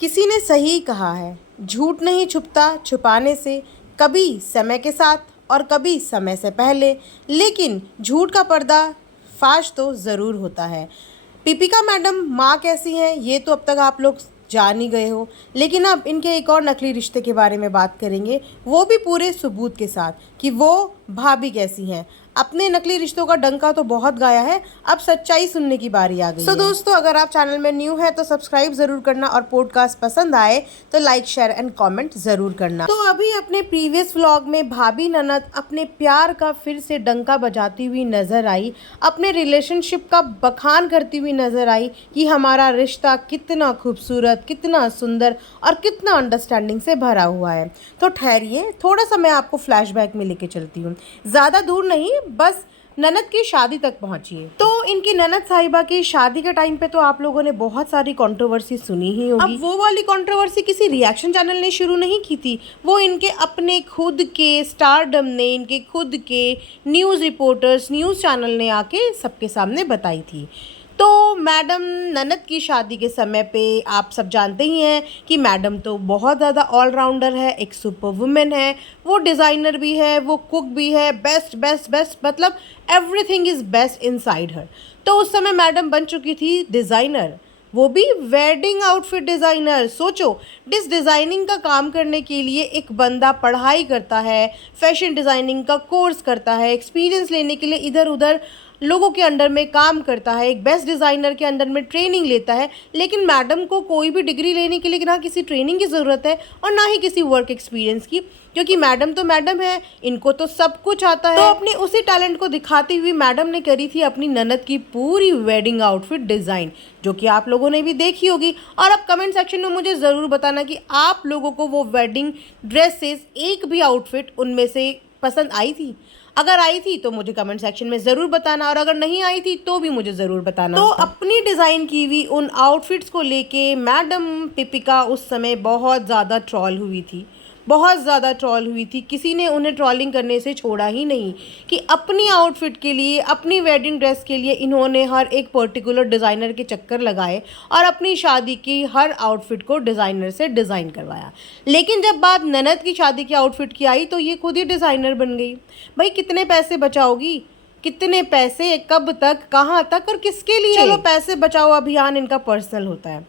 किसी ने सही कहा है, झूठ नहीं छुपता छुपाने से, कभी समय के साथ और कभी समय से पहले, लेकिन झूठ का पर्दा फाश तो ज़रूर होता है। दीपिका मैडम माँ कैसी हैं ये तो अब तक आप लोग जान ही गए हो, लेकिन अब इनके एक और नकली रिश्ते के बारे में बात करेंगे, वो भी पूरे सबूत के साथ कि वो भाभी कैसी हैं। अपने नकली रिश्तों का डंका तो बहुत गाया है, अब सच्चाई सुनने की बारी आ गई है। दोस्तों, अगर आप चैनल में न्यू है तो सब्सक्राइब जरूर करना और पॉडकास्ट पसंद आए तो लाइक शेयर एंड कमेंट जरूर करना। तो अभी अपने प्रीवियस व्लॉग में भाभी ननद अपने प्यार का फिर से डंका बजाती हुई नजर आई, अपने रिलेशनशिप का बखान करती हुई नजर आई कि हमारा रिश्ता कितना खूबसूरत, कितना सुंदर और कितना अंडरस्टैंडिंग से भरा हुआ है। तो ठहरिए, थोड़ा सा मैं आपको फ्लैशबैक में लेके चलती हूँ, ज़्यादा दूर नहीं, बस ननद की शादी तक पहुंचिए। तो इनकी ननद साहिबा की शादी के टाइम पे तो आप लोगों ने बहुत सारी कंट्रोवर्सी सुनी ही होगी। अब वो वाली कंट्रोवर्सी किसी रिएक्शन चैनल ने शुरू नहीं की थी, वो इनके अपने खुद के स्टारडम ने, इनके खुद के न्यूज़ रिपोर्टर्स, न्यूज़ चैनल ने आके सबके सामने बताई थी। तो मैडम ननद की शादी के समय पे आप सब जानते ही हैं कि मैडम तो बहुत ज़्यादा ऑलराउंडर है, एक सुपर वुमेन है, वो डिज़ाइनर भी है, वो कुक भी है, बेस्ट बेस्ट बेस्ट, मतलब एवरीथिंग इज़ बेस्ट इनसाइड हर। तो उस समय मैडम बन चुकी थी डिज़ाइनर, वो भी वेडिंग आउटफिट डिज़ाइनर। सोचो, डिज़ाइनिंग का काम करने के लिए एक बंदा पढ़ाई करता है, फैशन डिज़ाइनिंग का कोर्स करता है, एक्सपीरियंस लेने के लिए इधर उधर लोगों के अंडर में काम करता है, एक बेस्ट डिज़ाइनर के अंडर में ट्रेनिंग लेता है, लेकिन मैडम को कोई भी डिग्री लेने के लिए ना किसी ट्रेनिंग की ज़रूरत है और ना ही किसी वर्क एक्सपीरियंस की, क्योंकि मैडम तो मैडम है, इनको तो सब कुछ आता है। तो अपने उसी टैलेंट को दिखाती हुई मैडम ने करी थी अपनी ननद की पूरी वेडिंग आउटफिट डिज़ाइन, जो कि आप लोगों ने भी देखी होगी। और अब कमेंट सेक्शन में मुझे ज़रूर बताना कि आप लोगों को वो वेडिंग ड्रेसेस, एक भी आउटफिट उनमें से पसंद आई थी। अगर आई थी तो मुझे कमेंट सेक्शन में ज़रूर बताना, और अगर नहीं आई थी तो भी मुझे ज़रूर बताना। तो अपनी डिज़ाइन की हुई उन आउटफिट्स को लेके मैडम दीपिका उस समय बहुत ज़्यादा ट्रॉल हुई थी, बहुत ज़्यादा ट्रॉल हुई थी। किसी ने उन्हें ट्रॉलिंग करने से छोड़ा ही नहीं कि अपनी आउटफिट के लिए, अपनी वेडिंग ड्रेस के लिए इन्होंने हर एक पर्टिकुलर डिज़ाइनर के चक्कर लगाए और अपनी शादी की हर आउटफिट को डिज़ाइनर से डिज़ाइन करवाया। लेकिन जब बात ननद की शादी की आउटफिट की आई तो ये खुद ही डिज़ाइनर बन गई। भाई, कितने पैसे बचाओगी, कितने पैसे, कब तक, कहाँ तक और किसके लिए? चलो, पैसे बचाओ अभियान इनका पर्सनल होता है।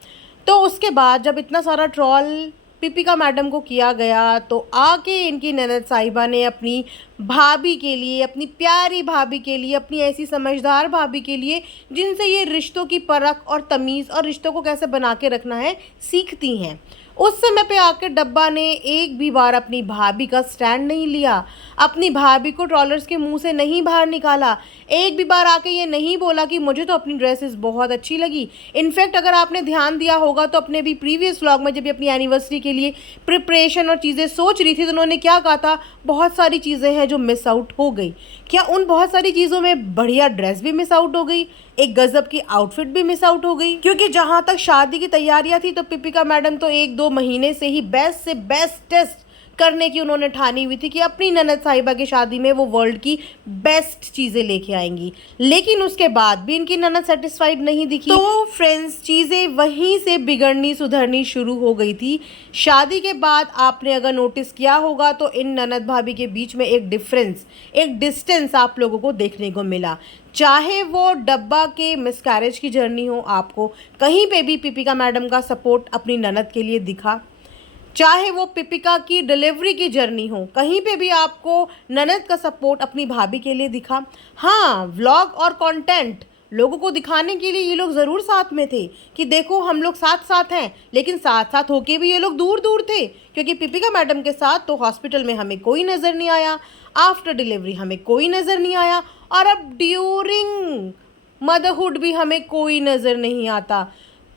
तो उसके बाद जब इतना सारा ट्रॉल दीपिका मैडम को किया गया तो आके इनकी ननद साहिबा ने अपनी भाभी के लिए, अपनी प्यारी भाभी के लिए, अपनी ऐसी समझदार भाभी के लिए जिनसे ये रिश्तों की परख और तमीज़ और रिश्तों को कैसे बना के रखना है सीखती हैं, उस समय पे आके डब्बा ने एक भी बार अपनी भाभी का स्टैंड नहीं लिया, अपनी भाभी को ट्रॉलर्स के मुंह से नहीं बाहर निकाला, एक भी बार आके ये नहीं बोला कि मुझे तो अपनी ड्रेसेस बहुत अच्छी लगी। इनफैक्ट अगर आपने ध्यान दिया होगा तो अपने भी प्रीवियस व्लॉग में जब भी अपनी एनिवर्सरी के लिए प्रिपरेशन और चीज़ें सोच रही थी तो उन्होंने क्या कहा था, बहुत सारी चीज़ें हैं जो मिस आउट हो गई। क्या उन बहुत सारी चीज़ों में बढ़िया ड्रेस भी मिस आउट हो गई, एक गजब की आउटफिट भी मिस आउट हो गई? क्योंकि जहां तक शादी की तैयारियां थी तो दीपिका मैडम तो 1-2 महीने से ही बेस्ट से बेस्ट टेस्ट करने की उन्होंने ठानी हुई थी कि अपनी ननद साहिबा की शादी में वो वर्ल्ड की बेस्ट चीज़ें लेके आएंगी। लेकिन उसके बाद भी इनकी ननद सेटिस्फाइड नहीं दिखी। तो फ्रेंड्स, चीज़ें वहीं से बिगड़नी सुधरनी शुरू हो गई थी। शादी के बाद आपने अगर नोटिस किया होगा तो इन ननद भाभी के बीच में एक डिफरेंस, एक डिस्टेंस आप लोगों को देखने को मिला। चाहे वो डब्बा के मिसकैरेज की जर्नी हो, आपको कहीं पे भी दीपिका मैडम का सपोर्ट अपनी ननद के लिए दिखा, चाहे वो दीपिका की डिलीवरी की जर्नी हो, कहीं पे भी आपको ननद का सपोर्ट अपनी भाभी के लिए दिखा। हाँ, व्लॉग और कंटेंट लोगों को दिखाने के लिए ये लोग ज़रूर साथ में थे कि देखो हम लोग साथ साथ हैं, लेकिन साथ साथ होके भी ये लोग दूर दूर थे, क्योंकि दीपिका मैडम के साथ तो हॉस्पिटल में हमें कोई नज़र नहीं आया, आफ्टर डिलीवरी हमें कोई नज़र नहीं आया, और अब ड्यूरिंग मदरहुड भी हमें कोई नज़र नहीं आता।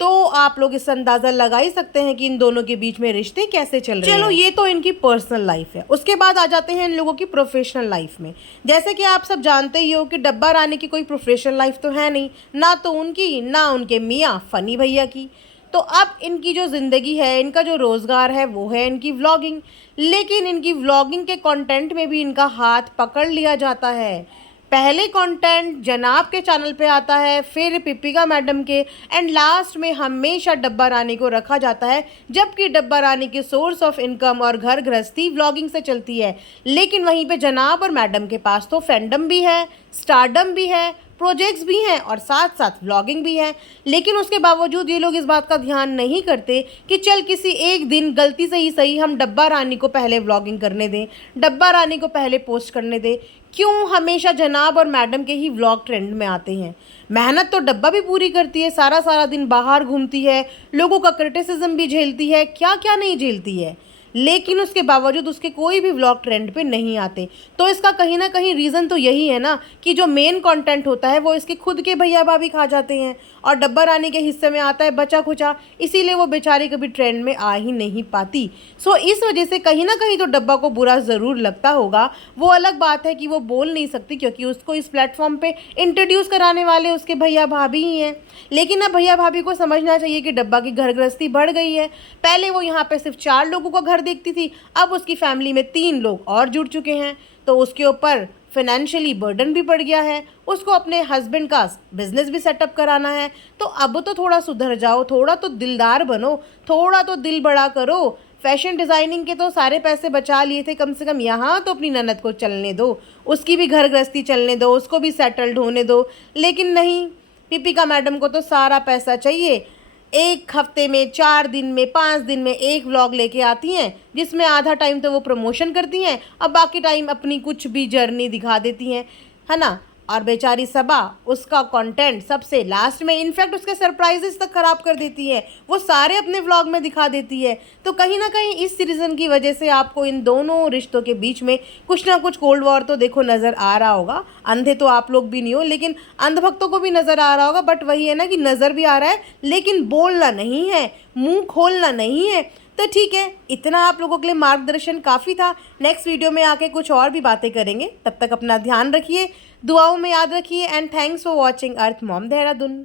तो आप लोग इससे अंदाज़ा लगा ही सकते हैं कि इन दोनों के बीच में रिश्ते कैसे चल रहे हैं। चलो, ये तो इनकी पर्सनल लाइफ है। उसके बाद आ जाते हैं इन लोगों की प्रोफेशनल लाइफ में। जैसे कि आप सब जानते ही हो कि डब्बा रानी की कोई प्रोफेशनल लाइफ तो है नहीं, ना तो उनकी, ना उनके मियाँ फनी भैया की। तो अब इनकी जो ज़िंदगी है, इनका जो रोज़गार है, वो है इनकी व्लॉगिंग। लेकिन इनकी व्लॉगिंग के कंटेंट में भी इनका हाथ पकड़ लिया जाता है। पहले कंटेंट जनाब के चैनल पे आता है, फिर पिपिका मैडम के, एंड लास्ट में हमेशा डब्बा रानी को रखा जाता है, जबकि डब्बा रानी की सोर्स ऑफ इनकम और घर गृहस्थी व्लॉगिंग से चलती है। लेकिन वहीं पे जनाब और मैडम के पास तो फैंडम भी है, स्टारडम भी है, प्रोजेक्ट्स भी हैं और साथ साथ व्लॉगिंग भी है। लेकिन उसके बावजूद ये लोग इस बात का ध्यान नहीं करते कि चल किसी एक दिन गलती से ही सही हम डब्बा रानी को पहले व्लॉगिंग करने दें, डब्बा रानी को पहले पोस्ट करने दें। क्यों हमेशा जनाब और मैडम के ही व्लॉग ट्रेंड में आते हैं? मेहनत तो डब्बा भी पूरी करती है, सारा सारा दिन बाहर घूमती है, लोगों का क्रिटिसिज्म भी झेलती है, क्या क्या नहीं झेलती है, लेकिन उसके बावजूद उसके कोई भी व्लॉग ट्रेंड पे नहीं आते। तो इसका कहीं ना कहीं रीज़न तो यही है ना कि जो मेन कंटेंट होता है वो इसके खुद के भैया भाभी खा जाते हैं और डब्बा रानी के हिस्से में आता है बचा खुचा, इसीलिए वो बेचारी कभी ट्रेंड में आ ही नहीं पाती। सो इस वजह से कहीं ना कहीं तो डब्बा को बुरा ज़रूर लगता होगा। वो अलग बात है कि वो बोल नहीं सकती क्योंकि उसको इस प्लेटफॉर्म पे इंट्रोड्यूस कराने वाले उसके भैया भाभी ही हैं। लेकिन अब भैया भाभी को समझना चाहिए कि डब्बा की घर गृहस्थी बढ़ गई है। पहले वो यहाँ पे सिर्फ 4 लोगों का घर देखती थी, अब उसकी फैमिली में 3 लोग और जुड़ चुके हैं, तो उसके ऊपर फाइनेंशियली बर्डन भी बढ़ गया है। उसको अपने हस्बैंड का बिजनेस भी सेटअप कराना है। तो अब तो थोड़ा सुधर जाओ, थोड़ा तो दिलदार बनो, थोड़ा तो दिल बड़ा करो। फैशन डिज़ाइनिंग के तो सारे पैसे बचा लिए थे, कम से कम यहाँ तो अपनी ननद को चलने दो, उसकी भी घर गृहस्थी चलने दो, उसको भी सेटल्ड होने दो। लेकिन नहीं, पिपिका मैडम को तो सारा पैसा चाहिए। एक हफ्ते में, 4 दिन में, 5 दिन में एक व्लॉग लेके आती हैं, जिसमें आधा टाइम तो वो प्रमोशन करती हैं और बाकी टाइम अपनी कुछ भी जर्नी दिखा देती हैं, है ना। और बेचारी सबा उसका कंटेंट सबसे लास्ट में, इनफैक्ट उसके सरप्राइजेस तक ख़राब कर देती है, वो सारे अपने व्लॉग में दिखा देती है। तो कहीं ना कहीं इस रीज़न की वजह से आपको इन दोनों रिश्तों के बीच में कुछ ना कुछ कोल्ड वॉर तो देखो नज़र आ रहा होगा। अंधे तो आप लोग भी नहीं हो, लेकिन अंधभक्तों को भी नज़र आ रहा होगा। बट वही है ना कि नज़र भी आ रहा है लेकिन बोलना नहीं है, मुंह खोलना नहीं है। तो ठीक है, इतना आप लोगों के लिए मार्गदर्शन काफ़ी था। नेक्स्ट वीडियो में आके कुछ और भी बातें करेंगे। तब तक अपना ध्यान रखिए, दुआओं में याद रखिए, and thanks for watching earth mom Dehradun.